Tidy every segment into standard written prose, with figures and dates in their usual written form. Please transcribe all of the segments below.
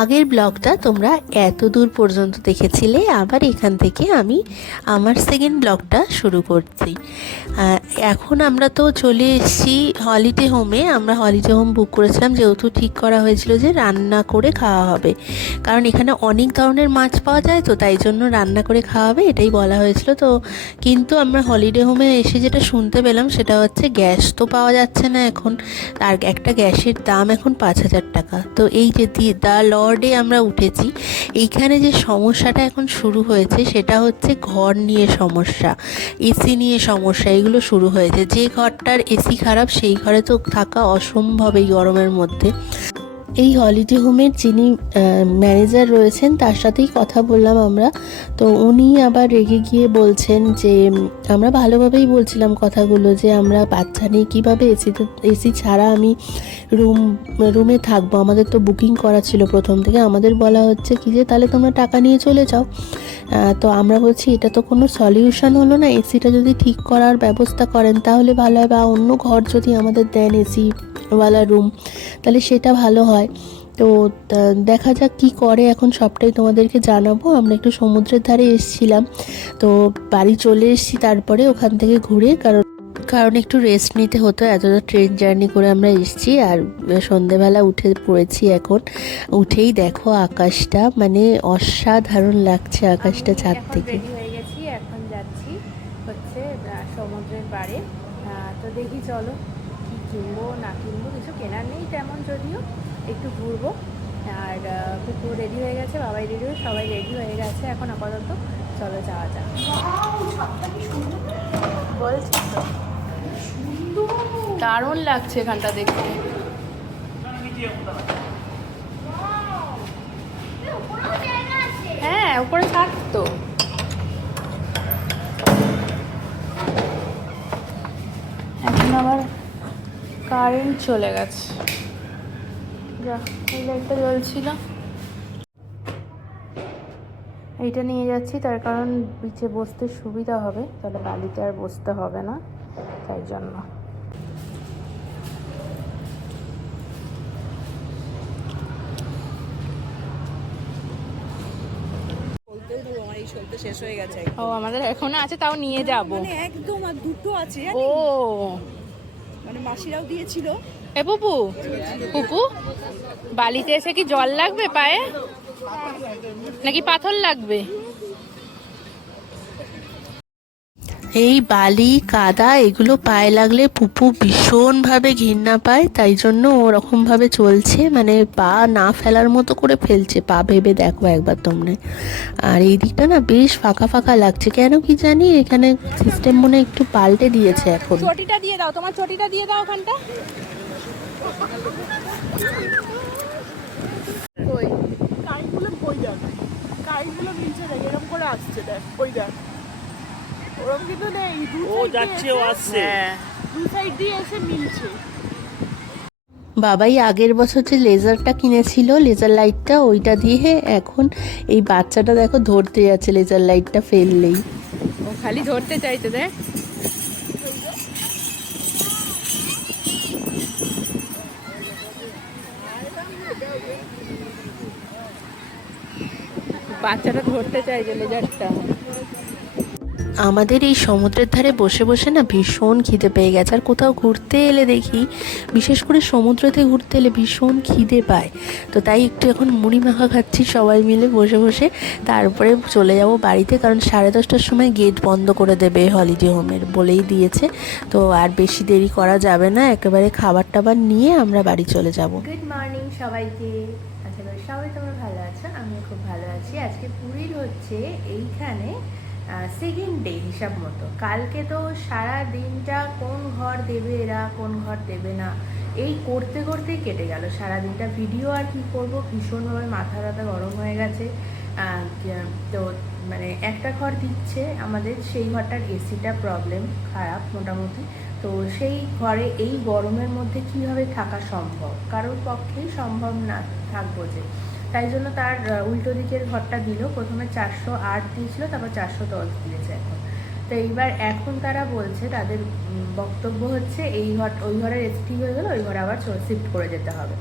আগের ব্লগটা তোমরা এত দূর পর্যন্ত দেখেছিলে, আবার এখান থেকে আমি আমার সেকেন্ড ব্লগটা শুরু করছি। এখন আমরা তো চলে এসেছি হলিডে হোমে। আমরা হলিডে হোম বুক করেছিলাম যেহেতু ঠিক করা হয়েছিল যে রান্না করে খাওয়া হবে, কারণ এখানে অনেক ধরনের মাছ পাওয়া যায়, তো তাই জন্য রান্না করে খাওয়া হবে এটাই বলা হয়েছিল। তো কিন্তু আমরা হলিডে হোমে এসে যেটা শুনতে পেলাম সেটা হচ্ছে গ্যাস তো পাওয়া যাচ্ছে না এখন, আর একটা গ্যাসের দাম এখন 5,000 টাকা। তো এই যে দ্য লর্ডে আমরা উঠেছি, এইখানে যে সমস্যাটা এখন শুরু হয়েছে সেটা হচ্ছে ঘর নিয়ে সমস্যা, এসি নিয়ে সমস্যা, এগুলো শুরু হয়েছে। যে ঘরটার এসি খারাপ সেই ঘরে তো থাকা অসম্ভব এই গরমের মধ্যে। এই হলিডে হোমের যিনি ম্যানেজার রয়েছেন তার সাথেই কথা বললাম আমরা। তো উনি আবার রেগে গিয়ে বলছেন যে আমরা ভালোভাবেই বলছিলাম কথাগুলো, যে আমরা বাচ্চা নিয়ে কীভাবে এসি ছাড়া আমি রুমে থাকবো, আমাদের তো বুকিং করা ছিল প্রথম থেকে। আমাদের বলা হচ্ছে কি যে তাহলে তোমরা টাকা নিয়ে চলে যাও। তো আমরা বলছি এটা তো কোনো সলিউশন হলো না, এসিটা যদি ঠিক করার ব্যবস্থা করেন তাহলে ভালো হয়, বা অন্য ঘর যদি আমাদের দেন এসিওয়ালা রুম তাহলে সেটা ভালো হয়। তো দেখা যাক কি করে, এখন সবটাই তোমাদেরকে জানাবো। আমরা একটু সমুদ্রের ধারে এসেছিলাম, তো বাড়ি চলে এসেছি তারপরে ওখান থেকে ঘুরে, কারণ একটু রেস্ট নিতে হতো, এতটা ট্রেন জার্নি করে আমরা এসেছি। আর সন্ধেবেলা উঠে পড়েছি, এখন উঠেই দেখো আকাশটা, মানে অসাধারণ লাগছে আকাশটা ছাদ থেকে। রেডি হয়ে গেছি, এখন যাচ্ছি হচ্ছে সমুদ্রের পাড়ে। তো দেখি চলো কি কিনবো না কিনবো, কিছু কেনার নেই তেমন, যদিও একটু ঘুরবো। আর কুকুর রেডি হয়ে গেছে, বাবাই রেডি হয়ে, সবাই রেডি হয়ে গেছে এখন আপাতত। চলো যাওয়া যাক। বলছি তো দারুণ লাগছে এখানটা দেখতে। হ্যাঁ উপরে থাকতো। এখন আবার কারেন্ট চলে গেছে, যা এই লাইটটা জ্বলছিল। এইটা নিয়ে যাচ্ছি তার কারণ বিচে বসতে সুবিধা হবে, তাহলে বালিতে আর বসতে হবে না, তাই জন্য। শেষ হয়ে গেছে। ও আমাদের এখনো আছে, তাও নিয়ে যাব। মানে একদম আর দুটো আছে। ও মানে মাসিরাও দিয়েছিল। এ পুপু, পুপু বালিতে এসে কি জল লাগবে পায়ে নাকি পাথর লাগবে? এই বালি কাদা এগুলো পায়ে লাগলে পুপু ভীষণভাবে ঘৃণা পায়, তাই জন্য ওরকমভাবে চলছে, মানে পা না ফেলার মতো করে ফেলছে। পা ভেবে দেখো একবার তোমরা। আর এই দিকটা না বেশ ফাঁকা ফাঁকা লাগছে, কেন কি জানি, এখানে সিস্টেম মনে একটু পাল্টে দিয়েছে এখন। চটিটা দিয়ে দাও, তোমার চটিটা দিয়ে দাও ওখানটা। ওই কাইগুলো কই দেখ, কাইগুলো নিচে দেখ, এরকম করে আসছে, দেখ ওই দেখ, ওরকম কিন্তু নেই। ও যাচ্ছে ও আসছে, দু সাইড দিয়ে এসে মিলছে। বাবাই আগের বছর যে লেজারটা কিনেছিল, লেজার লাইটটা, ওইটা দিয়ে এখন এই বাচ্চাটা দেখো ধরতে যাচ্ছে লেজার লাইটটা ফেললেই। ও খালি ধরতে চাইছে, দেখ বাচ্চাটা ধরতে চাইছে লেজারটা। আমাদের এই সমুদ্রের ধারে বসে বসে না ভীষণ খিদে পেয়ে গেছে, আর কোথাও ঘুরতে এলে দেখি, বিশেষ করে সমুদ্রতে ঘুরতে এলে ভীষণ খিদে পায়। তো তাই একটু এখন মুড়ি মাখা খাচ্ছি সবাই মিলে বসে বসে, তারপরে চলে যাব বাড়িতে, কারণ 10:30টার সময় গেট বন্ধ করে দেবে হলিডে হোমের, বলেই দিয়েছে। তো আর বেশি দেরি করা যাবে না, একেবারে খাবার টাবার নিয়ে আমরা বাড়ি চলে যাব। গুড মর্নিং সবাইকে, আশা করি সবাই তোমরা ভালো আছো, আমিও খুব ভালো আছি। আজকে পুরীর হচ্ছে এইখানে সেকেন্ড ডে হিসাব মতো। কালকে তো সারা দিনটা কোন ঘর দেবে এরা, কোন ঘর দেবে না, এই করতে করতেই কেটে গেল সারা দিনটা। ভিডিও আর কি করব, ভীষণভাবে মাথা ব্যথা গরম হয়ে গেছে। তো মানে একটা ঘর দিচ্ছে আমাদের, সেই ঘরটার এসিটা প্রবলেম, খারাপ মোটামুটি। তো সেই ঘরে এই গরমের মধ্যে কিভাবে থাকা সম্ভব, কারোর পক্ষেই সম্ভব না থাকবো যে, তাই জন্য তার উল্টো দিকের ঘরটা দিল। প্রথমে 408 দিয়েছিল, তারপর 410 দিয়েছে এখন। তো এইবার এখন তারা বলছে, তাদের বক্তব্য হচ্ছে এই ঘর ওই ঘরের এসি ঠিক হয়ে গেলো, ওই ঘরে আবার শিফট করে যেতে হবে।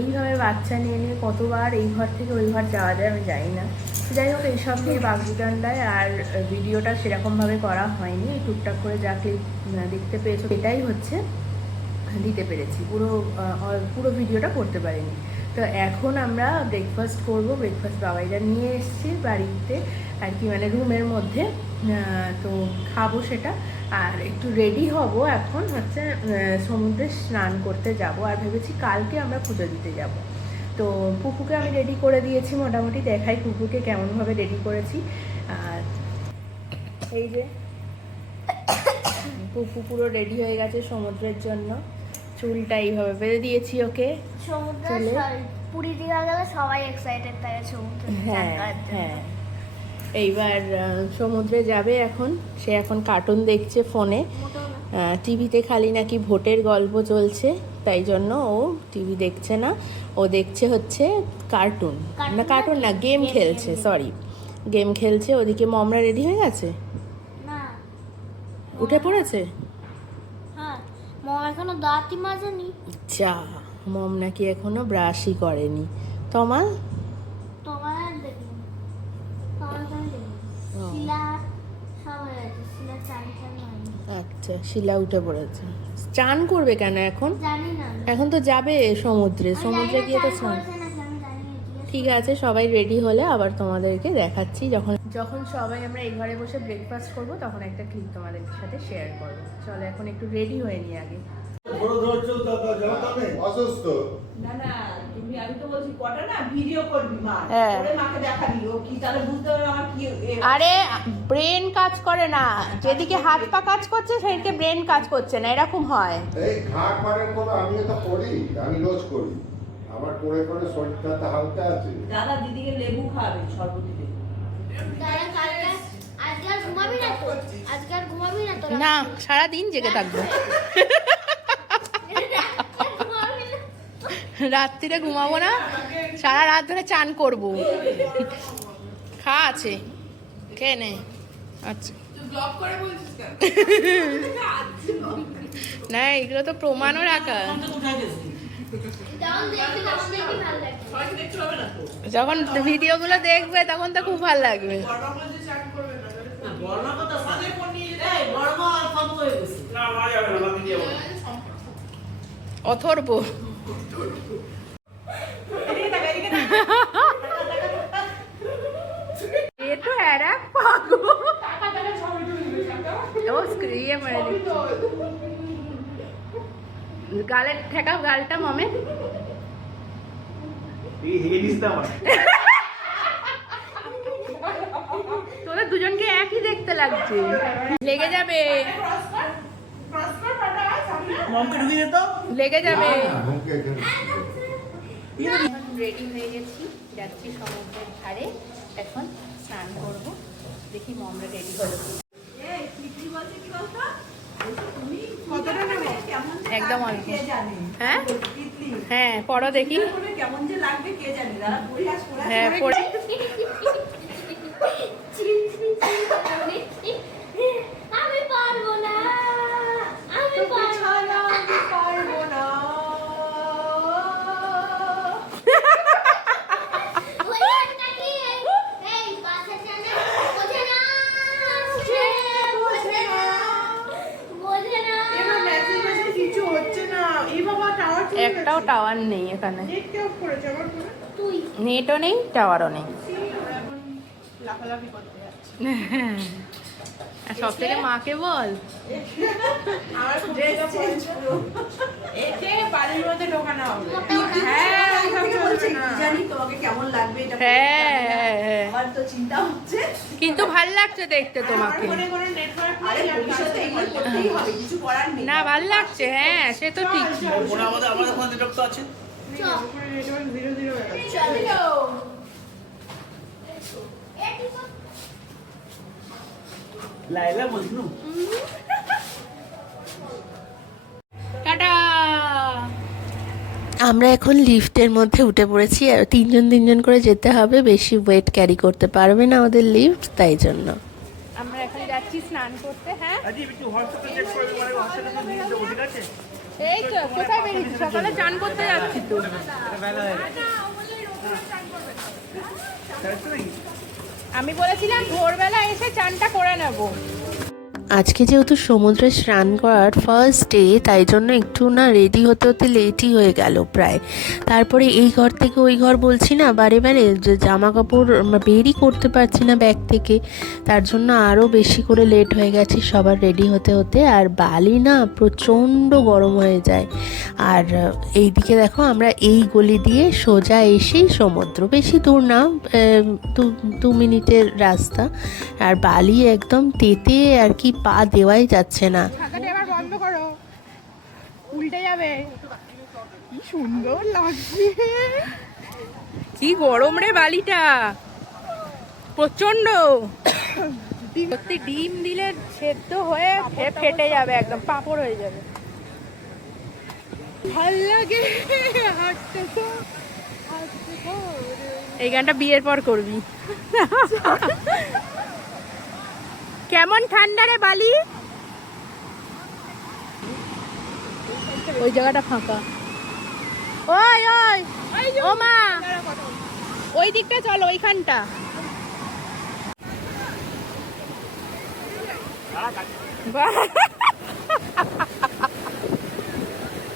এইভাবে বাচ্চা নিয়ে নিয়ে কতবার এই ঘর থেকে ওই ঘর যাওয়া যায় আমি জানি না। যাই হোক, এইসব নিয়ে বাগবিতণ্ডায় আর ভিডিওটা সেরকমভাবে করা হয়নি। টুকটাক করে যা ক্লিপ দেখতে পেয়েছো এটাই হচ্ছে দিতে পেরেছি, পুরো ভিডিওটা করতে পারিনি। তো এখন আমরা ব্রেকফাস্ট করব। ব্রেকফাস্ট বাবাইরা নিয়ে এসেছি বাড়িতে আর কি, মানে রুমের মধ্যে। তো খাবো সেটা, আর একটু রেডি হব। এখন হচ্ছে সমুদ্রে স্নান করতে যাব, আর ভেবেছি কালকে আমরা পুজো দিতে যাব। তো পুপুকে আমি রেডি করে দিয়েছি মোটামুটি। দেখাই পুপুকে কেমনভাবে রেডি করেছি। আর এই যে পুপু পুরো রেডি হয়ে গেছে সমুদ্রের জন্য। চুলটা এইভাবে বেঁধে দিয়েছি ওকে। সমুদ্রে পুরী দীঘা গেলে সবাই এক্সাইটেড থাকে সমুদ্রে হ্যাঁ হ্যাঁ, এইবার সমুদ্রে যাবে এখন। সে এখন কার্টুন দেখছে ফোনে। টিভিতে খালি নাকি ভোটের গল্প চলছে, তাই জন্য ও টিভি দেখছে না, ও দেখছে হচ্ছে কার্টুন না গেম খেলছে, সরি গেম খেলছে। ওদিকে মমরা রেডি হয়ে গেছে, না উঠে পড়েছে। হ্যাঁ, মম এখনো দাঁতই মাজেনি। যা, মম নাকি এখনো ব্রাশই করেনি। তমাল তোমার দেখিনি, তোমার এখানে দেখিনি। শিলা সব হয়ে গেছে, শিলা চান হয়নি। আচ্ছা, শিলা উঠে পড়েছে। চান করবে কেন এখন? জানি না এখন তো যাবে সমুদ্রে, সমুদ্রে গিয়ে তো স্নান। ঠিক আছে, সবাই রেডি হলে আবার তোমাদেরকে দেখাচ্ছি। যখন সবাই আমরা এই ঘরে বসে ব্রেকফাস্ট করব তখন একটা ক্লিপ তোমাদের সাথে শেয়ার করব। চলো এখন একটু রেডি হয়ে নিই আগে। অসুস্থ না না, আমি তো বলছি কটা না ভিডিও করবি মা, হ্যাঁ। করে মাকে দেখাবি, ও কি তাহলে বুঝতে পারবে আমার কি আরে ব্রেন কাজ করে না, যেদিকে হাত পা কাজ করছে সেদিকে ব্রেন কাজ করছে না, এরকম হয়। এই ঘাট পাড়ের করে আমিও তো করি, আমি রোজ করি। আমার করে করে শরীরটা তো হালকা আছে। দাদা দিদিকে লেবু খাবে, শরবত দিতে। দাদা কালকে আজকে আর ঘুমাবি না তো? আজকে আর ঘুমাবি না তো? না, সারাদিন জেগে থাকবো। রাত্রিরে ঘুমাবো না, সারা রাত ধরে চান করবো। খা আছে, খেয়ে নে। আচ্ছা না, এগুলো তো প্রমাণও রাখা। যখন ভিডিওগুলো দেখবে তখন তো খুব ভালো লাগবে। অথর্ব ये तो है ना पागल ও স্ক্রিয়ে মেরে দিচ্ছে। গালে ঠেকা, গালটা মামে। তোদের দুজনকে একই দেখতে লাগছে, লেগে যাবে, লেগে যাবে। রেডি হয়ে গেছি, যাচ্ছি সমুদ্রের ধারে এখন স্নান করব। দেখি মমরা রেডি হলো। একদম অল্প। হ্যাঁ হ্যাঁ, পড়ো দেখি। কেমন যে লাগবে কে জানি, দাদা পরিহাস করে হ্যাঁ পড়ে। আমি পারবো না, আমি পারবো না। পারবো না। ওই গানটা কি? এই বাসা জানে বোঝে না, বোঝে না, বোঝে না। এবার মেসেজ মেসেজ কিছু হচ্ছে না। এই বাবা টাওয়ার চলে গেছে। একটাও টাওয়ার নেই এখানে, নেট অফ করেছে আমার ফোনে। তুই নেটও নেই, টাওয়ারও নেই। এখন লাফালাফি করতে যাচ্ছে। আর সব থেকে মাকে বল। আমার ড্রেস চেঞ্জ পুরো। একে বাড়ির মধ্যে ঢোকানো হবে। হ্যাঁ, এইসব চলবে না। জানি তোমাকে কেমন লাগবে এটা। হ্যাঁ, আমার তো চিন্তা হচ্ছে। কিন্তু ভাল লাগছে দেখতে তোমাকে। আমার ফোনে কোনো নেটওয়ার্ক নেই। আরে ভবিষ্যতে এগুলো করতেই হবে, কিছু করার নেই। না, ভাল লাগছে, হ্যাঁ সে তো ঠিক। আমাদের ফোনে নেটওয়ার্ক তো আছে। উপরে নেটওয়ার্ক 0 হয়ে গেছে। চলো। লাইলা মজনু। টাটা। আমরা এখন লিফটের মধ্যে উঠে পড়েছি। আর তিনজন করে যেতে হবে, বেশি ওয়েট ক্যারি করতে পারবে না ওদের লিফট, তাই জন্য আমরা এখন যাচ্ছি স্নান করতে। হ্যাঁ আজ একটু হোয়াটসঅ্যাপে চেক করে মানে হোয়াটসঅ্যাপে তো দিয়ে দেবো, ঠিক আছে? এই তো কোথায় বেরিয়েছি, সকালে চান করতে যাচ্ছি তো। আমি বলেছিলাম ভোরবেলা এসে চানটা করে নেবো। আজকে যেহেতু সমুদ্রে স্নান করার ফার্স্ট ডে, তাই জন্য একটু না রেডি হতে হতে লেটই হয়ে গেল প্রায়। তারপরে এই ঘর থেকে ওই ঘর বলছি না বারে বারে, যে জামা কাপড় বেরই করতে পারছি না ব্যাগ থেকে, তার জন্য আরও বেশি করে লেট হয়ে গেছে সবার রেডি হতে হতে। আর বালি না প্রচণ্ড গরম হয়ে যায়। আর এইদিকে দেখো আমরা এই গলি দিয়ে সোজা এসেই সমুদ্র, বেশি দূর না, 2 মিনিটের রাস্তা। আর বালি একদম তেতে আর কি, পা দেওয়াই যাচ্ছে না। ছাতাটা এবার বন্ধ করো, উল্টে যাবে। কি সুন্দর লাগছে, কি গরম রে বালিটা, প্রচন্ড। সত্যি ডিম দিলে সেদ্ধ হয়ে ফেটে যাবে, একদম পাঁপড় হয়ে যাবে। ভাল লাগে হাঁটতে তো। এই গানটা বিয়ের পর করবি। কেমন ঠান্ডা রে বালি? ওই জায়গাটা ফাঁকা। ওই ওই ও মা, ওই দিকটা চলো, ওইখানটা।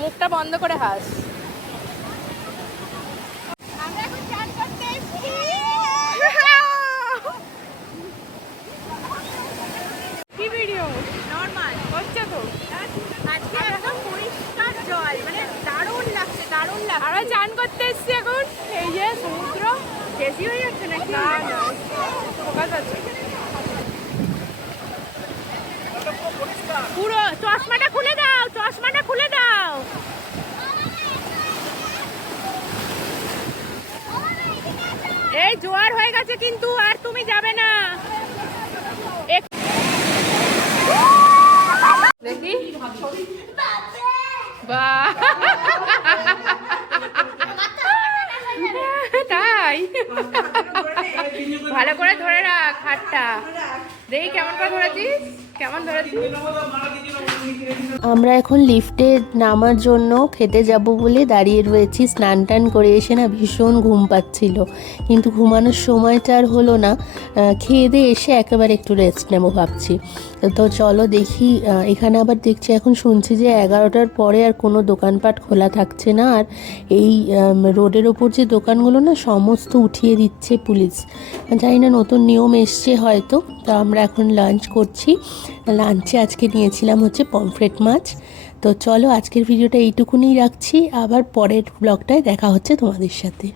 মুখটা বন্ধ করে হাস। কি ভিডিও? নরমাল হচ্ছে তো। আজকে একদম পরিষ্কার জল, মানে দারুণ লাগছে, দারুণ লাগছে। আমরা চান করতে এসেছি এখন, এই যে সমুদ্র। বেশি হয়ে যাচ্ছে নাকি? না না, ফোকাস আছে পুরো। চশমাটা খুলে দাও, চশমাটা খুলে দাও। এই জোয়ার হয়ে গেছে কিন্তু, আর তুমি যাবে না। দেখি বাহ, তাই ভালো করে ধরে রাখ হাতটা। দেখি কেমন করে ধরেছিস, কেমন ধরেছিস। আমরা এখন লিফটে নামার জন্য খেতে যাব বলে দাঁড়িয়ে রয়েছি। স্নান টান করে এসে না ভীষণ ঘুম পাচ্ছিল, কিন্তু ঘুমানোর সময়টা আর হলো না। খেয়ে দিয়ে এসে একেবারে একটু রেস্ট নেবো ভাবছি। তো চলো দেখি। এখানে আবার দেখছি, এখন শুনছি যে 11টার পরে আর কোনো দোকানপাট খোলা থাকছে না। আর এই রোডের ওপর যে দোকানগুলো না, সমস্ত উঠিয়ে দিচ্ছে পুলিশ। জানি না নতুন নিয়ম এসছে হয়তো। তো আমরা এখন লাঞ্চ করছি। লাঞ্চে আজকে নিয়েছিলাম হচ্ছে পমফ্রেট মাছ। তো চলো আজকের ভিডিওটা এইটুকুনি রাখছি, আবার পরের ব্লগটায় দেখা হচ্ছে তোমাদের সাথে।